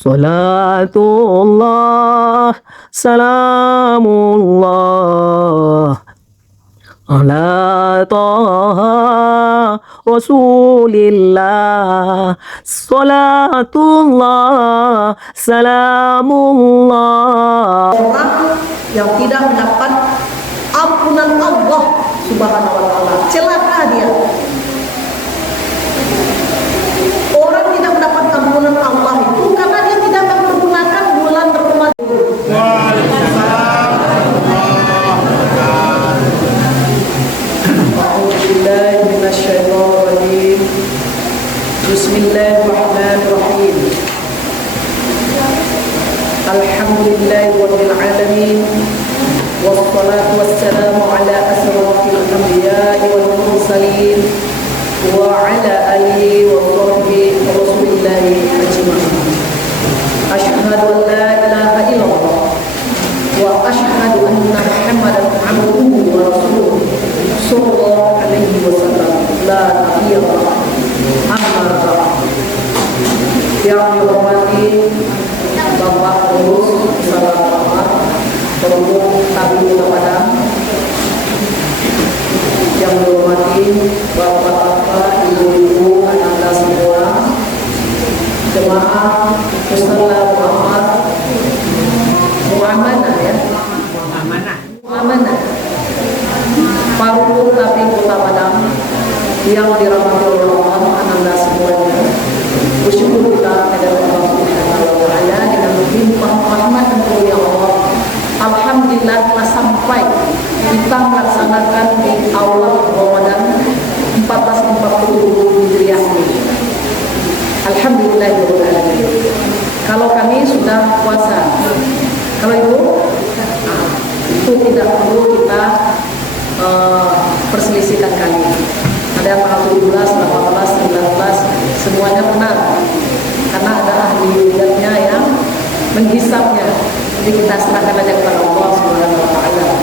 Salatullah, salamullah ala taha rasulillah. Salatullah, salamullah. Orang yang tidak mendapat ampunan Allah Subhanahu wa taala, celaka dia. Orang tidak mendapat ampunan Allah itu karena dia tidak mempergunakan bulan Ramadan. Bismillahirrahmanirrahim. Alhamdulillahirabbil alamin. Wassalatu wassalamu ala asrofil anbiya'i wal mursalin wa ala alihi wa sahbihi rasulillahi ajma'in. Asyhadu an la ilaha illallah wa asyhadu anna Muhammadan abduhu wa rasuluh sallallahu alaihi wasallam. La nabiyya amma ba'd. Yang dihormati Bapak Pengurus Salam Kamar, Perumur Tabi Kota Padang, yang dihormati Bapak-bapak, Ibu-ibu, anak-anak semua, jemaah Musalla Muhammadah ya, Muhammadah, Perumur Tabi Kota Padang, yang dirahmati oleh Allah, anak-anak semuanya. Bersyukur kita kepada Allah Subhanahu wa taala dengan limpah rahmat dan karunia Allah. Alhamdulillah telah sampai kita melaksanakan di awal Ramadan 1440 Hijriah ini. Alhamdulillah. Kalau kami sudah puasa, kalau itu tidak perlu kita perselisihkan kali. Ada yang tanggal 17, 18, 19, semuanya benar. Karena ada ahli bidatnya yang menghisapnya. Jadi kita serahkan aja kepada Allah Subhanahu wa taala.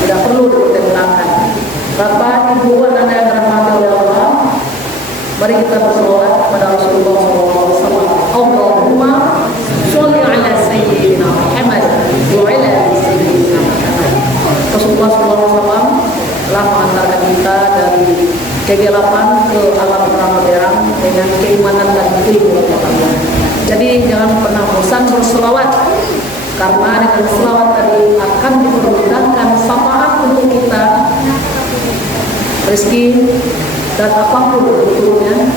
Tidak perlu diterangkan. Bapak, Ibu, anak yang dirahmati oleh Allah, mari kita bersolawat kepada Rasulullah SAW. Allahumma sholli ala sayyidina Muhammad wa ala ali sayyidina Muhammad. Rasulullah SAW telah mengantarkan kita dari kegelapan ke alam terang dengan keimanan dan ilmu pengetahuan. Jadi jangan pernah bosan berselawat, karena dengan selawat tadi akan dipermudahkan syafaat untuk kita, rezeki dan apapun bentuknya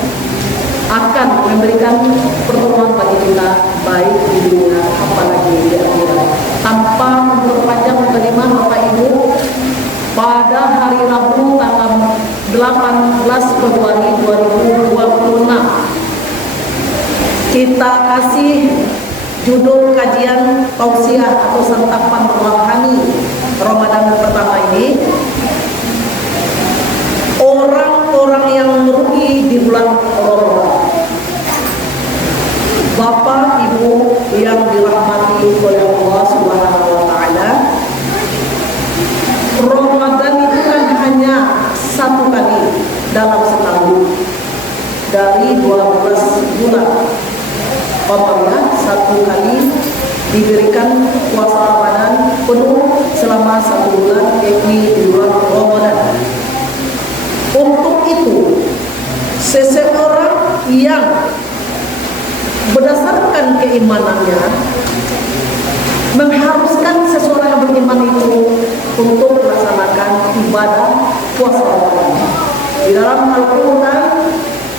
akan memberikan pertolongan bagi kita, baik di dunia apalagi di akhirat. Tanpa memperpanjang kalimat Bapak Ibu, pada hari Rabu tanggal 18 Februari 2026 kita kasih judul kajian tausiah atau santapan rohani Ramadan pertama ini, orang-orang yang merugi di bulan Ramadan. Bapak Ibu yang dirahmati oleh Allah Subhanahu wa taala, Ramadan itu kan hanya satu kali dalam setahun dari 12 bulan. Pokoknya satu kali diberikan puasa Ramadan penuh selama 1 bulan, yakni di bulan Ramadan. Untuk itu, seseorang yang berdasarkan keimanannya mengharuskan seseorang yang beriman itu untuk melaksanakan ibadah puasa Ramadan. Di dalam Al-Quran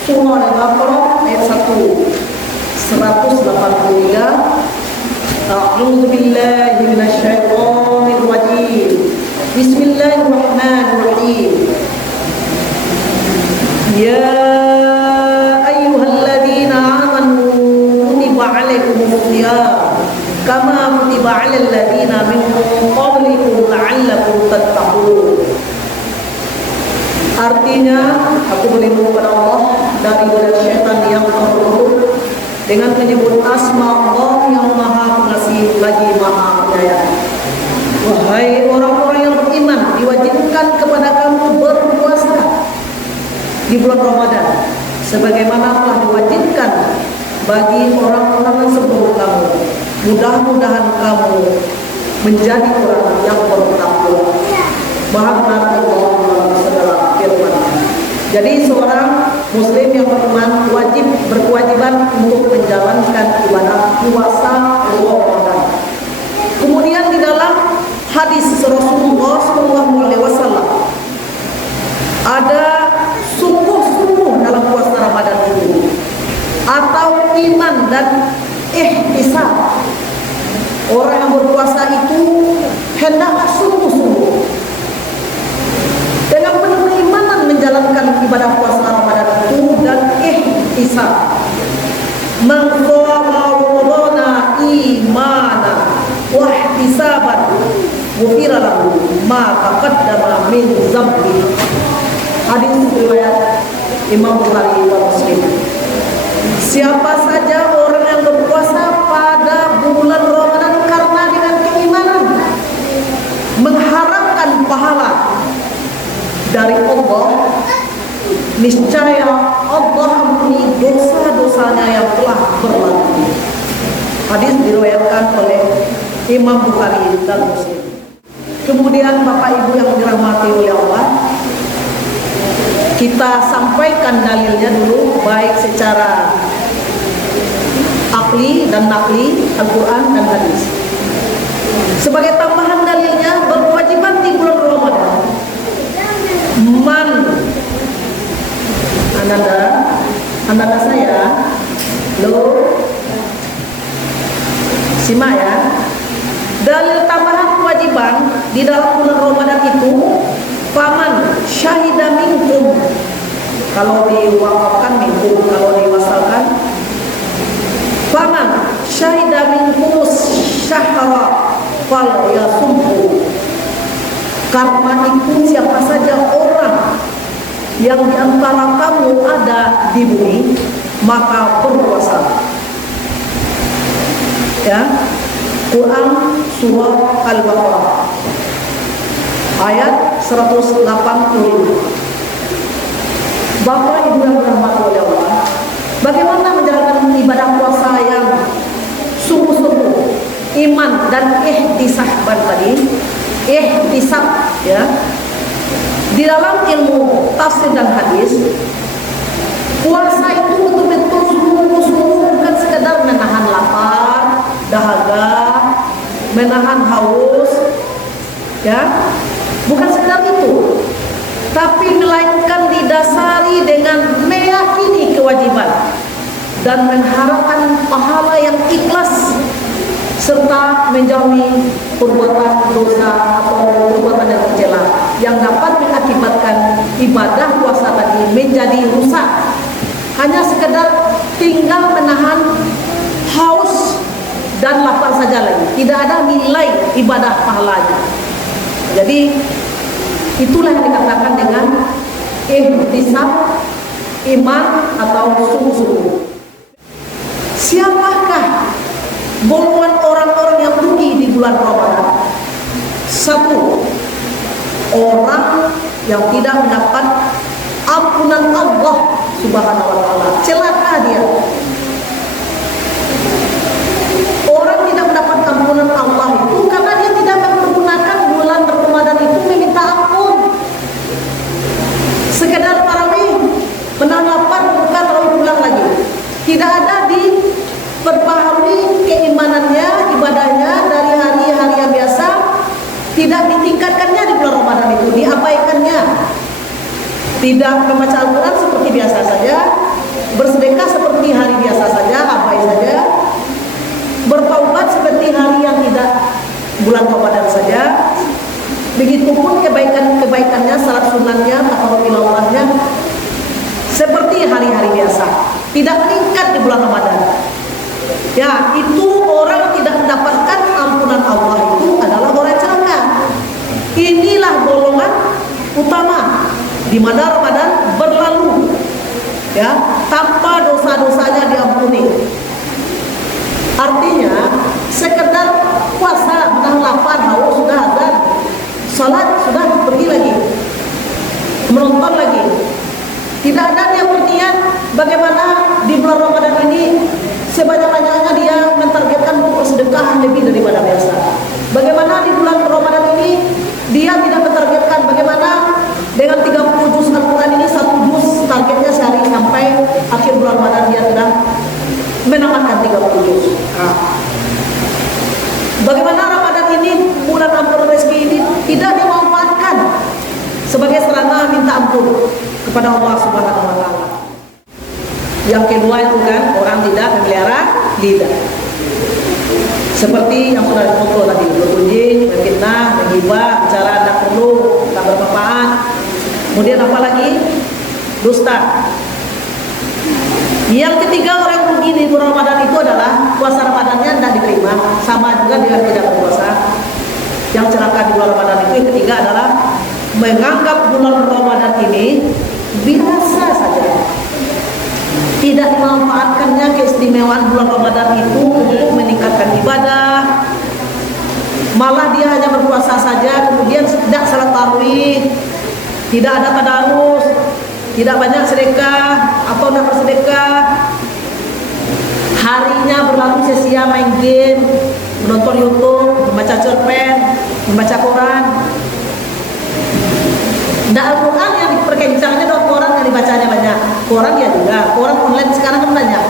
Surah Al-Baqarah ayat 183, A'udzu billahi minasyaitonir rajim. Bismillahirrahmanirrahim. Ya ayyuhalladzina amanu kutiba 'alaikumus shiyam kama kutiba 'alal ladzina min qablikum la'allakum tattaqun. Artinya, aku berlindung kepada Allah dari godaan syaitan yang terkutuk dengan menyebut asma Allah yang Maha Pengasih lagi Maha Penyayang. Wahai orang-orang yang beriman, diwajibkan kepada kamu berpuasa di bulan Ramadan sebagaimana telah diwajibkan bagi orang-orang sebelum Mudah-mudahan kamu menjadi orang yang bertakwa. Maha benar Allah dalam segala firman. Jadi seorang muslim yang beriman berkewajiban untuk menjalankan ibadah puasa Ramadan. Kemudian di dalam hadis Rasulullah SAW ada sungguh-sungguh dalam puasa Ramadan itu, atau iman dan ihtisab. Orang yang berpuasa itu hendaklah sungguh-sungguh dengan penuh keimanan menjalankan ibadah puasa Ramadan itu dan ihtisab. Man shoma ramadhana imanan wa ihtisaban ghufira lahu ma taqaddama min dzambi. Hadis riwayat Imam Bukhari dan Muslim. Siapa saja orang yang berpuasa pada bulan Ramadan karena dengan keimanan mengharapkan pahala dari Allah, niscaya Allah ampuni dosa-dosanya yang telah berlalu. Hadis diriwayatkan oleh Imam Bukhari dan Muslim. Kemudian Bapak Ibu yang dirahmati oleh Allah, kita sampaikan dalilnya dulu, baik secara akli dan nakli, Al-Quran dan hadis. Sebagai tambahan dalilnya, berkewajiban di bulan Ramadan Ananda saya, lo simak ya. Dalil tambahan kewajiban di dalam bulan Ramadan itu, faman syahida minkum, kalau diwakafkan minkum, kalau diwasalkan faman syahida minkum syahra fal yasumhu. Karena itu siapa saja orang yang di antara kamu ada di bumi, maka berpuasa. Ya, Quran surah Al-Baqarah ayat 185. Bapak Ibu yang dirahmati oleh Allah, bagaimana menjalankan ibadah puasa yang sungguh-sungguh, iman dan ihtisab tadi, ihtisab ya. Di dalam ilmu tafsir dan hadis, puasa itu betul-betul sungguh-sungguh, bukan sekedar menahan lapar, dahaga, menahan haus, ya, bukan sekedar itu, tapi melainkan didasari dengan meyakini kewajiban dan mengharapkan pahala yang ikhlas, serta menjauhi perbuatan dosa atau perbuatan yang tercela yang dapat mengakibatkan ibadah puasa tadi menjadi rusak. Hanya sekedar tinggal menahan haus dan lapar saja lagi, tidak ada nilai ibadah pahalanya. Jadi itulah yang dikatakan dengan ihtisab, iman atau sungguh-sungguh. Siapakah golongan orang-orang yang rugi di bulan Ramadan? Satu, orang yang tidak mendapat ampunan Allah Subhanahu wa ta'ala. Celaka dia. Orang tidak mendapat ampunan Allah itu karena dia tidak menggunakan bulan Ramadan itu meminta ampun. Sekedar tarawih, menahan lapar, bukan lalu pulang lagi. Tidak ada diperbaharui keimanannya, ibadahnya dari hari-hari yang biasa, tidak ditingkatkannya di bulan Ramadan itu, diabaikannya. Tidak membaca Al-Quran seperti biasa saja, bersedekah seperti hari biasa saja, abai saja, bertaubat seperti hari yang tidak bulan Ramadan saja. Begitupun kebaikannya, salat sunatnya, takarrubilallahnya seperti hari-hari biasa, tidak meningkat di bulan Ramadan. Ya, itu orang tidak mendapatkan ampunan Allah itu adalah orang celaka. Inilah golongan utama di mana Ramadan berlalu, ya, tanpa dosa-dosanya diampuni. Artinya sekedar puasa, menahan lapar, haus, sudah azan, salat sudah pergi lagi, menonton lagi. Tidak ada dia berniat bagaimana di bulan Ramadan ini sebanyak-banyaknya dia mentargetkan untuk bersedekah Seperti yang sudah difoto tadi, bergunjing, berfitnah, menghibah, bicara tidak perlu, tak bermanfaat. Kemudian apa lagi? Dusta. Yang ketiga, orang rugi di bulan Ramadan itu adalah puasa Ramadannya tidak diterima, sama juga dengan tidak berpuasa. Yang celaka di bulan Ramadan itu yang ketiga adalah menganggap bulan Ramadan ini biasa saja, tidak memanfaatkannya keistimewaan bulan Ramadan itu untuk meningkatkan ibadah. Malah dia hanya berpuasa saja, kemudian tidak salat tarawih, tidak ada tadarus, tidak banyak sedekah atau tidak bersedekah. Harinya berlalu sia-sia main game, menonton YouTube, membaca cerpen, membaca Quran. Tidak Al-Quran yang diperkencangannya, dan Quran yang dibacanya banyak. Quran ya juga, Quran online sekarang kan banyak.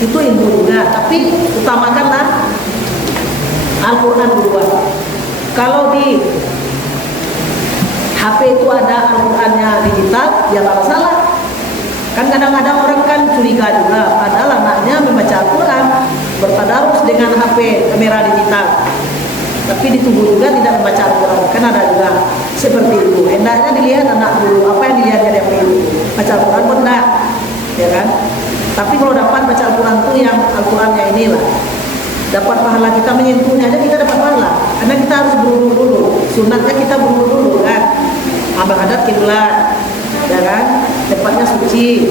Itu ilmu juga, tapi utamakanlah Al-Quran duluan. Kalau di HP itu ada Al-Qurannya digital, ya nggak masalah. Kan kadang-kadang orang kan curiga juga, padahal anaknya membaca Al-Quran, bertadarus dengan HP kamera digital, tapi di tubuh juga tidak membaca Al-Quran. Kan ada juga seperti itu. Hendaknya dilihat anak dulu, apa yang dilihatnya dari itu, baca Al-Quran pun enggak, ya kan? Tapi kalau dapat baca Al-Quran itu yang Al-Qurannya inilah, dapat pahala, kita menyentuhnya aja kita dapat pahala. Karena kita harus berwudu dulu, sunatnya kita berwudu dulu kan, menghadap kiblat, ya kan? Tempatnya suci,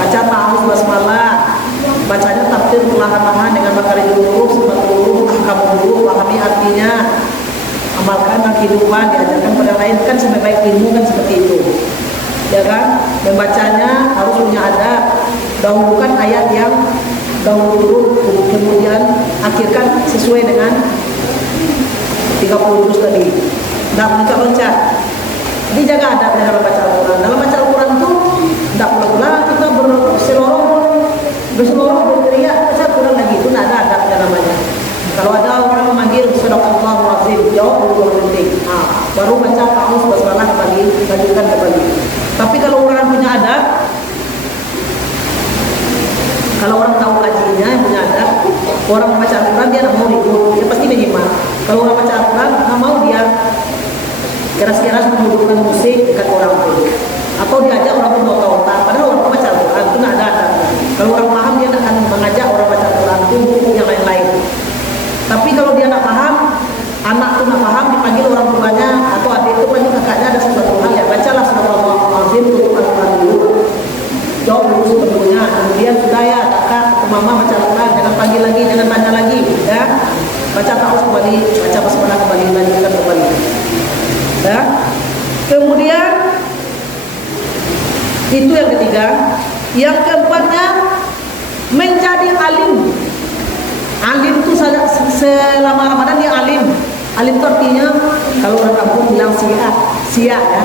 baca ta'awuz basmalah, bacanya takbir perlahan-lahan dengan makharij huruf, sifat huruf, kamu dulu pahami artinya, amalkan dalam kehidupan, diajarkan pada lain, kan sebaik ilmu kan seperti itu, ya kan? Membacanya harus punya adab, dahulukan ayat yang dahulu, kemudian akhirkan sesuai dengan 30 juz tadi, tidak loncat-loncat. Jadi jaga adabnya dalam baca Al-Quran. Dalam baca Al-Quran itu tidak pula kita berseloroh berteriak baca Al-Quran lagi, itu tidak ada adabnya namanya. Kalau ada orang memanggil Shadaqallahul Azim, jawab dulu yang penting, baru baca ta'awuz basmalah kembali, lanjutkan kembali. Tapi kalau orang punya adab, kalau orang tahu kajinya yang punya adab, orang membaca Al-Quran dia tidak mau ribut, dia pasti menyimak. Kalau orang baca Al-Quran tidak mau dia keras-keras mendudukkan musik dekat orang itu, atau diajak orang berdoa-doa, padahal orang baca Al-Quran itu tidak ada adabnya. Kalau orang paham dia akan mengajak orang baca Al-Quran itu yang lain-lain. Tapi kalau dia tidak paham, anak itu tidak paham, dipanggil orang tuanya atau adik itu panggil kakaknya, ada sesuatu hal ya bacalah Shadaqallahul Azim untuk Al-Quran dulu, jawab dulu sebetulnya, kemudian sudah ya kakak atau mama baca Al-Quran, jangan panggil lagi, jangan tanya lagi, ya baca ta'awuz kembali, baca basmalah kembali, lanjutkan kembali, ya. Kemudian itu yang ketiga. Yang keempatnya, menjadi alim. Alim itu selama Ramadan dia alim. Alim itu artinya, kalau orang kampung bilang sia ya.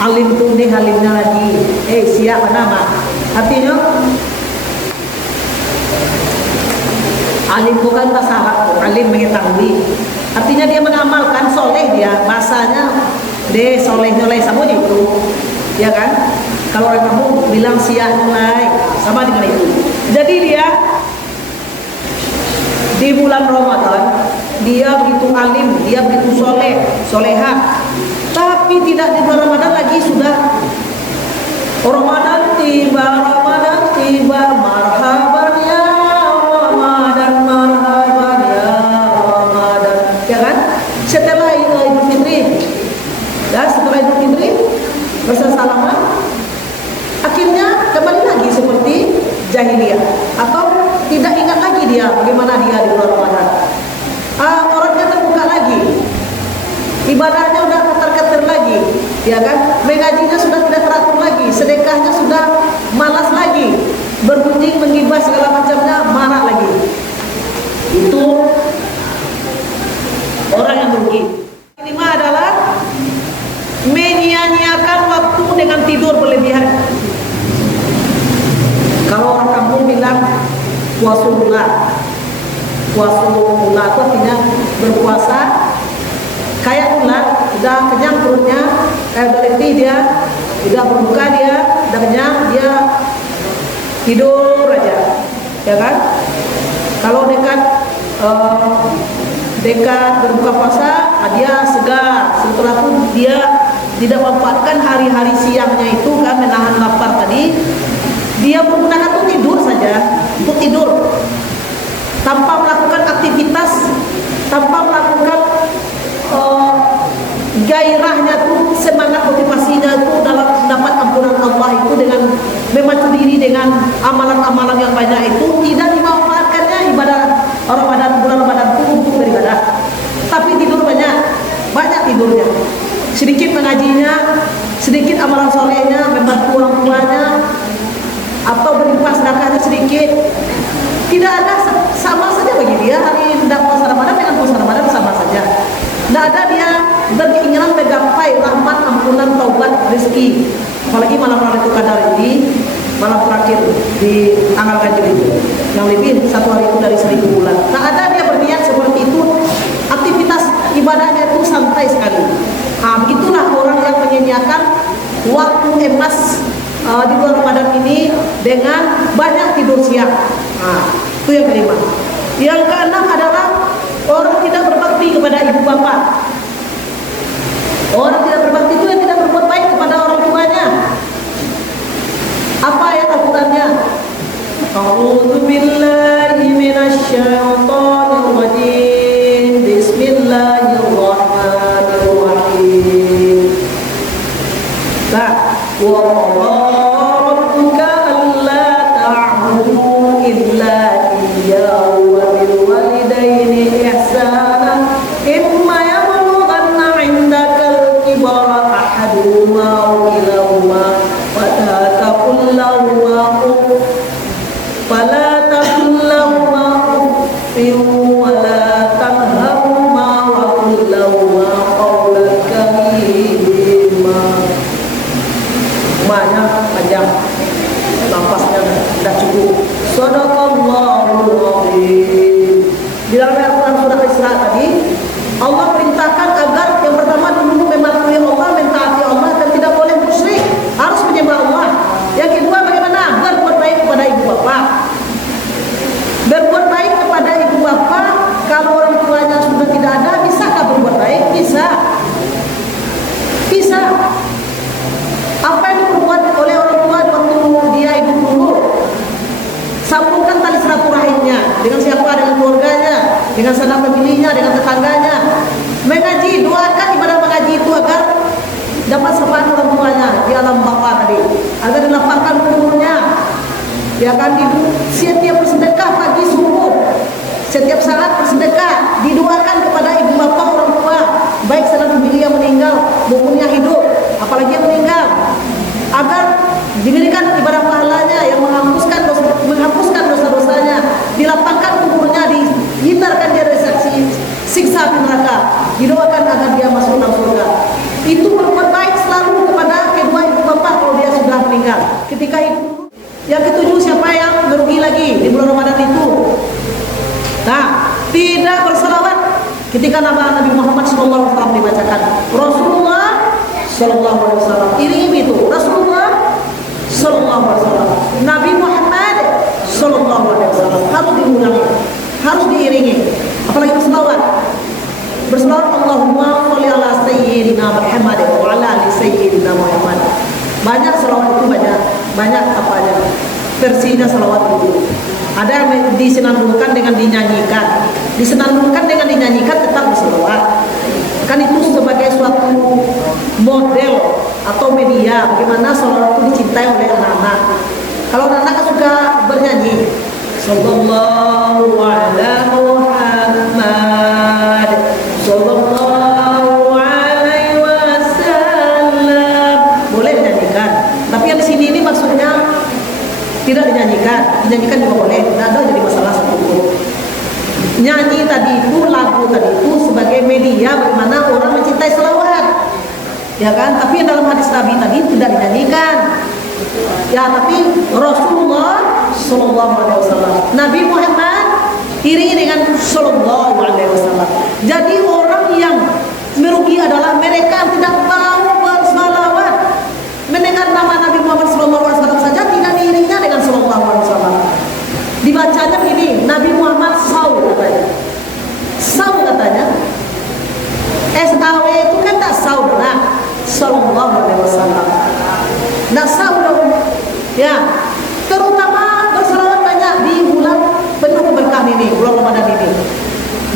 Alim itu nih alimnya lagi. Sia apa nama? Artinya alim bukan bahasa Arab, alim mengetahui. Artinya dia mengamalkan, soleh dia. Bahasanya de soleh-soleh sama itu, ya kan? Kalau orang kamu bilang sia nilai, sama dengan itu. Jadi dia di bulan Ramadan dia begitu alim, dia begitu soleh, soleha. Tapi tidak di bulan Ramadan lagi sudah Ramadan tiba, marhaban ya Ramadan, marhaban ya Ramadan, ya kan? Setelah Idul Fitri, ya setelah Idul Fitri bersalaman, akhirnya kembali lagi seperti jahiliyah, atau tidak ingat lagi dia bagaimana dia di bulan Ramadan. Auratnya terbuka lagi, ibadahnya udah keter-keter lagi, ya kan? Mengajinya sudah tidak teratur lagi, sedekahnya sudah malas lagi, bergunjing, menggibah segala macamnya marah lagi. Itu orang yang merugi. Kelima adalah menyia-nyiakan waktu dengan tidur berlebihan. Kalau orang kampung bilang puasula itu artinya berpuasa kayak ular, udah kenyang perutnya, udah letih dia, udah berbuka dia, udah kenyang dia tidur aja, ya kan? Kalau dekat berbuka puasa, dia segar. Setelah itu dia tidak memanfaatkan hari-hari siangnya itu kan, menahan lapar tadi. Dia menggunakan untuk tidur saja, untuk tidur, tanpa melakukan aktivitas, tanpa melakukan gairahnya tuh, semangat motivasinya itu dalam mendapat ampunan Allah itu dengan memacu diri dengan amalan-amalan yang banyak itu, tidak dimanfaatkannya ibadah Ramadan, bulan Ramadan itu untuk beribadah, tapi tidur banyak tidurnya, sedikit mengajinya, sedikit amalan solehnya, membantu orang tuanya, atau berinfak sedekahnya sedikit. Tidak ada, sama saja bagi dia hari puasa Ramadan dengan puasa Ramadan sama saja. Tidak ada dia berkeinginan menggapai rahmat, ampunan, taubat, rezeki. Apalagi malam Lailatul Qadar ini, malam terakhir di tanggal ganjil itu, yang lebih satu hari itu dari 1000 bulan. Tak ada dia berniat seperti itu. Aktivitas ibadahnya itu santai sekali. Begitulah orang yang menyia-nyiakan waktu emas di bulan Ramadan ini dengan banyak tidur siang. Itu yang kelima. Yang keenam adalah orang tidak berbakti kepada ibu bapak. Orang tidak berbakti itu yang tidak berbuat baik kepada orang tuanya. Apa ayat Al-Qur'annya? A'udzu billahi minasyaitonir rajim. Bismillahirrahmanirrahim. Nah, wa rabbuka alla ta'budu illa iyyahu wa bil walidayni ihsana imma yablughanna 'indakal kibara ahaduhuma aw kilahuma fala taqul lahuma uffin wa la tanharhuma wa qul lahuma qawlan karima. Banyak panjang, lafaznya tidak cukup. Shadaqallahul azim. Di dalam Al-Quran surah Isra tadi, Allah perintahkan agar yang pertama dulu mematuhi Allah, mentaati Allah, dan tidak boleh musyrik, harus menyembah Allah. Yang kedua, bagaimana berbuat baik kepada ibu bapak. Berbuat baik kepada ibu bapak, kalau orang tuanya sudah tidak ada, bisakah berbuat baik? Bisa. Apa yang diperbuat oleh orang tua waktu dia hidup dulu? Sambungkan tali silaturahimnya dengan siapa, dengan keluarganya, dengan sanak familinya, dengan tetangganya. Mengaji, doakan ibadah mengaji itu agar dapat syafaat orang tuanya di alam bapa tadi, agar dilapangkan umurnya. Ya kan, setiap bersedekah pagi subuh, setiap saat bersedekah, didoakan kepada ibu bapak orang tua, baik sanak famili yang meninggal maupun yang hidup, apalagi yang meninggal, agar diberikan ibadah pahalanya yang menghapuskan dosa-dosanya, dilapangkan kuburnya, dihindarkan dia dari siksa api neraka, didoakan agar dia masuk dalam surga. Itu berbuat baik selalu kepada kedua ibu bapak kalau dia sudah meninggal ketika hidup. Yang ketujuh, siapa yang merugi lagi di bulan Ramadan itu? Nah, tidak berselawat ketika nama Nabi Muhammad SAW dibacakan. Rasulullah SAW iringi itu. Rasulullah SAW, Nabi Muhammad SAW harus diulangi, harus diiringi. Apalagi berselawat Allahumma sholli ala sayyidina Muhammad wa ala ali sayyidina Muhammad. Banyak selawat itu, banyak apa aja versinya selawat itu. Ada yang disenandungkan dengan dinyanyikan, tetap berselawat. Kan itu sebagai suatu model atau media bagaimana selawat itu dicintai oleh anak-anak. Kalau anak-anak suka bernyanyi, sallallahu ala Muhammad, sallallahu alaihi wasallam, boleh dinyanyikan. Tapi yang di sini ini maksudnya tidak dinyanyikan juga boleh, tidak ada jadi masalah satupun. Nyanyi tadi itu, lagu tadi itu sebagai media bagaimana orang mencintai selawat, ya kan? Tapi dalam hadis Nabi tadi tidak dinyanyikan, ya. Tapi Rasulullah Sallallahu Alaihi Wasallam, Nabi Muhammad iringi dengan Sallallahu Alaihi Wasallam. Jadi orang yang merugi adalah mereka yang tidak mau bersalawat, mendengar nama Nabi Muhammad Sallallahu Alaihi Wasallam saja tidak diiringinya dengan Sallallahu Alaihi Wasallam. Dibacanya begini, Nabi Muhammad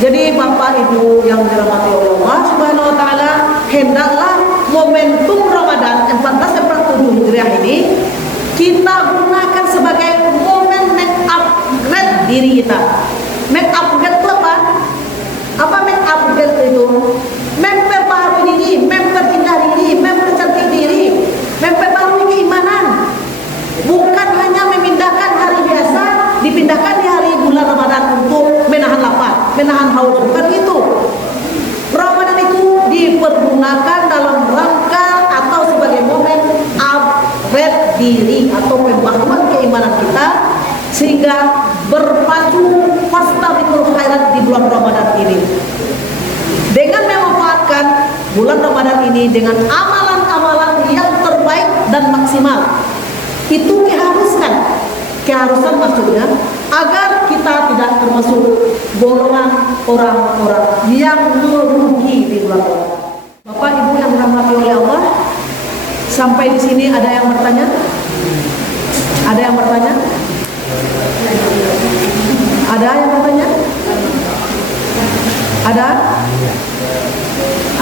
Jadi Bapak Ibu yang dirahmati Allah Subhanahu wa taala, hendaklah momentum Ramadan 1447 Hijriah ini kita gunakan sebagai momen make upgrade diri kita. Make upgrade itu apa? Apa make upgrade itu? Memperbaharui diri, memperindah diri, mempercantik diri, memperbaharui keimanan. Bukan hanya memindahkan hari biasa, dipindahkan di hari bulan Ramadan untuk menahan lapar, menahan haus. Bukan itu. Ramadan itu dipergunakan dalam rangka atau sebagai momen upgrade diri atau pembaharuan keimanan kita, sehingga berpacu fastabiqul khairat di bulan Ramadan ini. Dengan memanfaatkan bulan Ramadan ini dengan amalan-amalan yang terbaik dan maksimal. Itu keharusan maksudnya agar kita tidak termasuk golongan orang-orang yang merugi di bulan Ramadan. Bapak Ibu yang dirahmati oleh Allah, sampai di sini ada yang bertanya? Ada yang bertanya? Ada yang bertanya? Ada?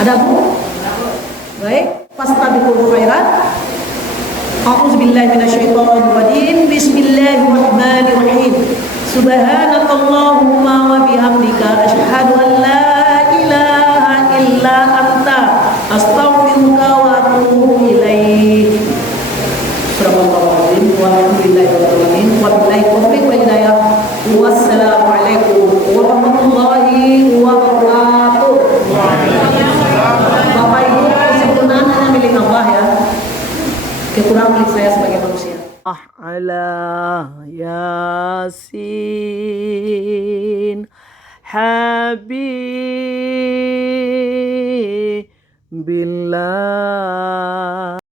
Ada Bu? Baik, fastabiqul khairat. A'udzubillahi minasyaitonir rajim. Bismillahirrahmanirrahim. Subhanakallahumma wa bihamdika asyhadu an la ilaha illa anta astaghfiruka wa atubu ilaik. Subhanallahil walhamdulillahi rabbil alamin wa billahi taufiq wal hidayah. Wassalamualaikum warahmatullahi wabarakatuh. Bapak Ibu, kesempurnaan hanya milik Allah ya. Kekurangan milik saya sebagai manusia. ala yasin habibillah